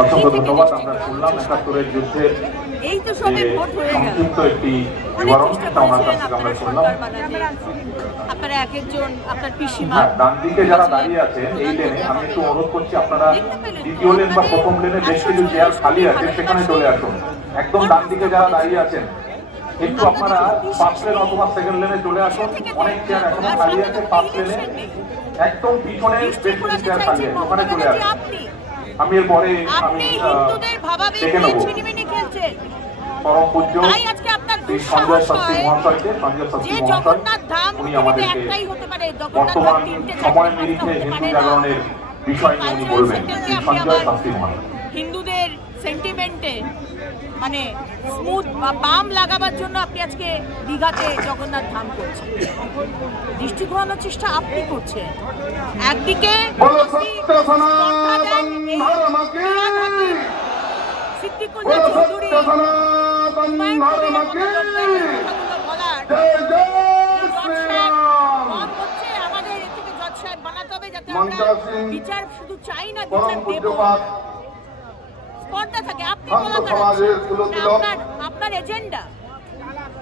অসংখ্য ধন্যবাদ। আমরা শুনলাম ৭১-এর যুদ্ধের সংক্ষিপ্ত একটি বিবরণ, ওনার কাছ থেকে আমরা শুনলাম। আপনারা এক একজন আপনার পিসিমা ডান দিকে যারা দাঁড়িয়ে আছেন এই লেনে, আমি একটু অনুরোধ করছি আপনারা দ্বিতীয় লেন বা প্রথম লেনে বেশ কিছু চেয়ার খালি আছে, সেখানে চলে আসুন। একদম ডান দিকে যারা দাঁড়িয়ে আছেন একটু আপনারা ফার্স্ট লেন অথবা সেকেন্ড লেনে চলে আসুন। অনেক চেয়ার এখনো খালি আছে ফার্স্ট লেনে, একদম পিছনে বেশ কিছু চেয়ার খালি আছে, ওখানে চলে আসুন। আমি এরপরে দেখে নেব পরম পূজ্য সঞ্জয় শাস্ত্রী মহাশয়কে। সঞ্জয় শাস্ত্রী মহাশয় উনি আমাদেরকে বর্তমান সময় নিরিখে হিন্দু জাগরণের বিষয় নিয়ে উনি বলবেন। সঞ্জয় শাস্ত্রী মহাশয় হিন্দুদের সেন্টিমেন্টে মানে স্মুথ বা বাম লাগাবার জন্য আপনি আজকে দীঘাতে জগন্নাথ ধাম করছেন, দৃষ্টি ঘোরানোর চেষ্টা আপনি করছেন। একদিকে আমাদের এর থেকে জজ সাহেব বানাতে হবে, যাতে আমরা বিচার শুধু চাই না, বিচার দেব, স্পর্ধা থাকে। আপনি আপনার এজেন্ডা,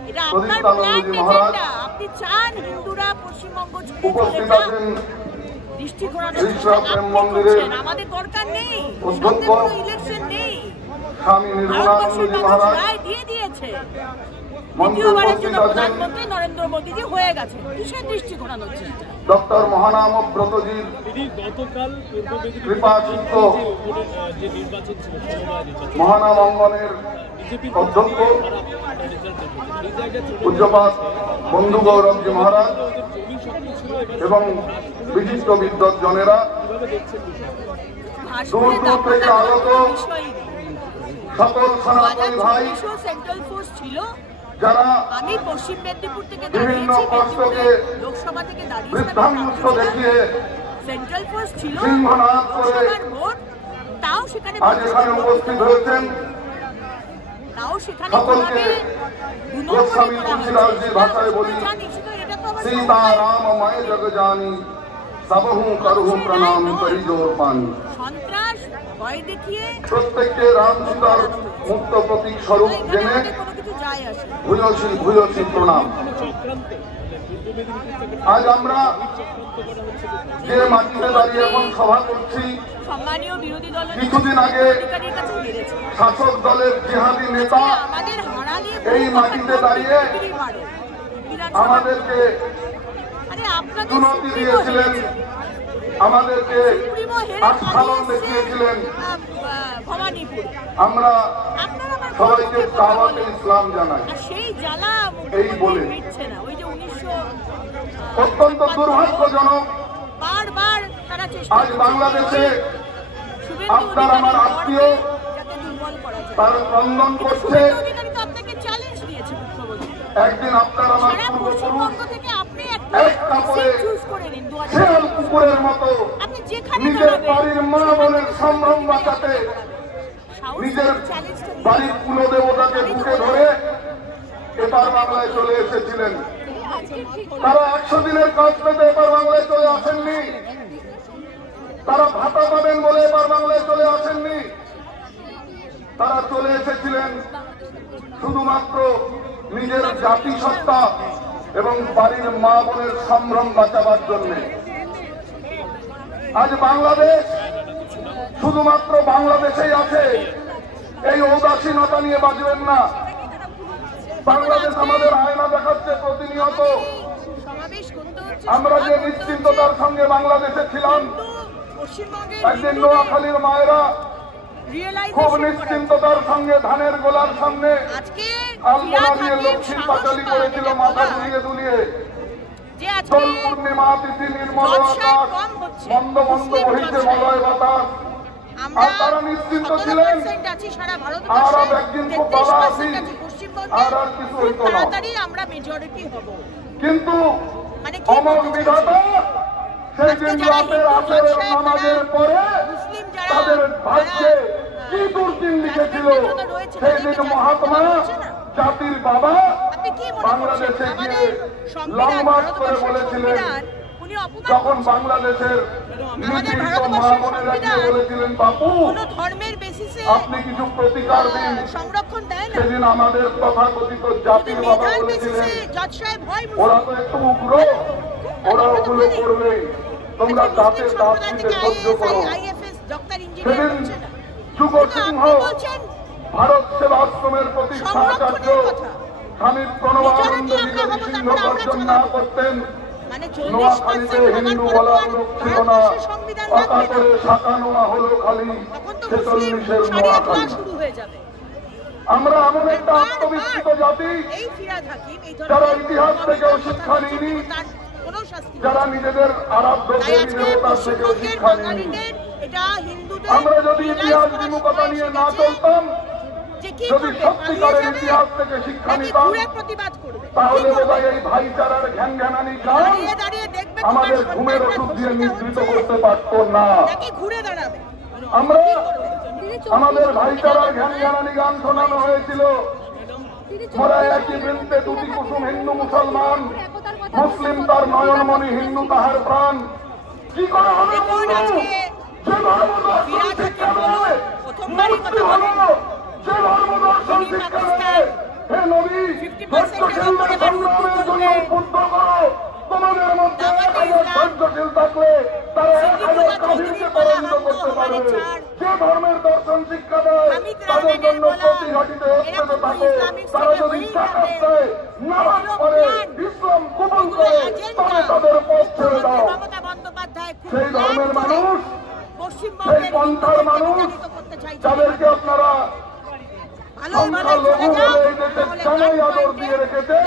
এটা আপনার প্ল্যান এজেন্ডা। আপনি চান হিন্দুরা পশ্চিমবঙ্গ ছেড়ে চলে যান, দৃষ্টি ঘোরানোর চেষ্টা আপনি করছেন। আমাদের দরকার নেই, সামনে কোনো ইলেকশন নেই, ভারতবর্ষের মানুষ রায় দিয়ে দিয়েছে, দ্বিতীয়বারের জন্য প্রধানমন্ত্রী নরেন্দ্র মোদীজি হয়ে গেছে। কিসের দৃষ্টি ঘোরানোর চেষ্টা? ডক্টর মহানাম ব্রতজির কৃপাচিত্ত মহানাম অঙ্গনের অধ্যক্ষ পূজ্যপাত বন্ধু গৌরবজি মহারাজ এবং বিশিষ্ট বিদ্বজ্জনেরা, দূর দূর থেকে আগত সকল সনাতনী ভাই, সেন্ট্রাল ফোর্স ছিল যারা আমি পশ্চিম মেদিনীপুর থেকে বিভিন্ন কষ্টকে লোকসভা থেকে বৃদ্ধাঙ্গুষ্ঠ দেখিয়ে সেন্ট্রাল ফোর্স ছিল, সিংহনাদ করে ভোট তাও সেখানে আজ এখানে উপস্থিত হয়েছেন। সকলকে গোস্বামী তুলসীদাসজির ভাষায় বলি, সীতারাম ময় জগ জানি সবহু করহু প্রণাম করি জোর পানি। সন্ত্রাস ভয় দেখিয়ে প্রত্যেককে রাম সীতার মুক্ত প্রতীক স্বরূপ জেনে ভূয়সী ভূয়সী প্রণাম। আজ আমরা যে মাটিতে দাঁড়িয়ে এখন সভা করছি, কিছুদিন আগে শাসক দলের জিহাদি নেতা এই মাটিতে দাঁড়িয়ে আমাদেরকে চুনতি দিয়েছিলেন, আমাদেরকে আস্ফালন দেখিয়েছিলেন। আমরা সবাইকে দাওয়াতে ইসলাম জানাই। এই বলে অত্যন্ত দুর্ভাগ্যজনক আজ বাংলাদেশে আপনার আমার আত্মীয় তার ক্রন্দন করছে। একদিন আপনার আমার পূর্বপুরুষ এক কাপড়ে শেয়াল কুকুরের মতো নিজের বাড়ির মা বোনের সম্ভ্রম বাঁচাতে নিজের বাড়ির কুলদেবতাকে বুকে ধরে এপার বাংলায় চলে এসেছিলেন। তারা ১০০ দিনের কাজ পেতে এপার বাংলায় চলে আসেননি, তারা ভাতা পাবেন বলে এপার বাংলায় চলে আসেননি। তারা চলে এসেছিলেন শুধুমাত্র নিজের জাতিসত্তা এবং বাড়ির মা বোনের সম্ভ্রম বাঁচাবার জন্য। আজ বাংলাদেশ শুধুমাত্র বাংলাদেশেই আছে, এই ঔদাসীনতা নিয়ে বাঁচবেন না। বাংলাদেশ আমাদের আয়না দেখাচ্ছে প্রতিনিয়ত। আমরা যে নিশ্চিন্ততার সঙ্গে বাংলাদেশে ছিলাম, একদিন নোয়াখালীর মায়েরা খুব নিশ্চিন্ততার সঙ্গে ধানের গোলার সামনে আলপনা দিয়ে লক্ষ্মীর পাঁচালি করেছিল মাথা দুলিয়ে দুলিয়ে। দোল পূর্ণিমা তিথি নির্মল আকাশ, মন্দ মন্দ বহিছে মলয় বাতাস, আর তারা নিশ্চিন্ত ছিলেন আর একদিন খুব বাধা আসি আর আর কিছু হইত না। কিন্তু অমর বিধাতা সেই দিন রাতের আসরের নামাজের পরে তাদের ভাগ্যে কি দুর্দিন লিখেছিল। সেই দিন মহাত্মা জাতির বাবা বাংলাদেশে গিয়ে লং মার্চ করে বলেছিলেন, যখন বাংলাদেশের নিপীড়িত মা বোনেরা গিয়ে বলেছিলেন, বাপু আপনি কিছু প্রতিকার দিন। সংরক্ষণ দেয় না, সেদিন আমাদের তথাকথিত জাতির বাবা বলেছিলেন জজ সাহেব হয় ওরা তো একটু উগ্র, ওরা ওগুলো করবে, তোমরা দাঁতে দাঁত দিতে সহ্য করো। সেদিন যুগ সিংহ ভারত সেবাশ্রমের প্রতিষ্ঠাচার্য স্বামী প্রণবানন্দজি সিংহ গর্জন না করতেন, নোয়াখালীতে হিন্দু বলার লোক ছিল না, অকাতরে শাখা নোয়া হলো খালি 46-এর নোয়াখালী। আমরা এমন একটা আত্মবিশ্বাসিত জাতি যারা ইতিহাস থেকেও শিক্ষা নিইনি, যারা নিজেদের আরাধ্য দেবী দেবতার থেকেও শিক্ষা নিইনি। আমরা যদি ইতিহাস বিমুখতা নিয়ে না চলতাম, যদি সত্যিকারের ইতিহাস থেকে শিক্ষা নিতাম, তাহলে বোধহয় এই ভাইচারার ঘ্যানঘ্যানানি গান আমাদের ঘুমের ওষুধ দিয়ে নিদ্রিত করতে পারত না। আমরা আমাদের ভাইচারার ঘ্যানঘ্যানানি গান শোনানো হয়েছিল, মোরা একই বৃন্তে দুটি কুসুম হিন্দু মুসলমান, মুসলিম তার নয়নমণি হিন্দু তাহার প্রাণ। কি করে হবে যে ধর্মদর্শন শিক্ষা দেয়, মুক্তি হলো যে ধর্মদর্শন শিক্ষা দেয়। হে নবী, ধৈর্যশীলদের সংগ্রামের জন্য উদ্বুদ্ধ করো। তোমাদের মধ্যে 1000 ধৈর্যশীল থাকলে তারা 1000 কাফিরকে পরাজিত করতে পারবে। যে ধর্মের দর্শন শিক্ষা দেয় তাদের জন্য প্রতি ঘাটিতে উত্তেজে থাকে। তারা যদি জাকাত দেয়, নামাজ পড়ে, ইসলাম কবুল করে, তবে তাদের পথ ছেড়ে দাও। সেই ধর্মের মানুষ, সেই পন্থার মানুষ যাদেরকে আপনারা সংখ্যালঘু বলে এই দেশে জানাই আদর দিয়ে রেখেছেন,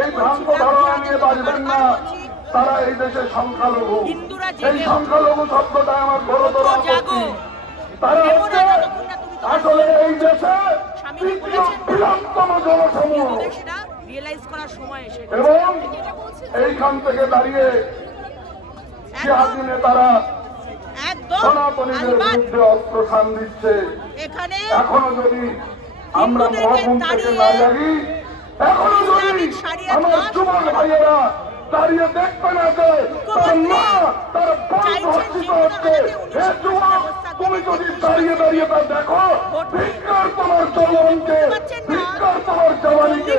এই ভ্রান্ত ধারণা নিয়ে বাঁচবেন না। তারা এই দেশে সংখ্যালঘু। এই সংখ্যালঘু শব্দটা আমার বড়তর আপত্তি। তারা হচ্ছে আসলে এই দেশে তৃতীয় বৃহত্তম জনসমূহ। এবং এইখান থেকে দাঁড়িয়ে জিহাদি নেতারা সনাতনীদের বিরুদ্ধে অস্ত্র শান দিচ্ছে। এখনো যদি আমরা মহাকুম থেকে না জানি, এখনো যদি আমার যুবক ভাইয়েরা দাঁড়িয়ে দেখবে না যে তার মা তার বোন ধর্ষিত হচ্ছে, হে যুবক, তুমি যদি দাঁড়িয়ে দাঁড়িয়ে তা দেখো, ভিক্ষার তোমার যৌবনকে, ভিক্ষার তোমার জওয়ানিকে।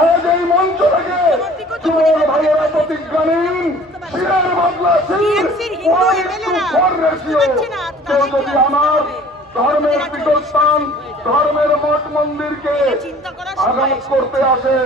আজ এই মঞ্চ থেকে যুবক ভাইয়েরা প্রতিজ্ঞা নিন, শিরের বদলা শির, 1:4 রেশিও। কেউ যদি আমার ধর্মের পীঠস্থান, ধর্মের মঠ মন্দিরকে আঘাত করতে আসে,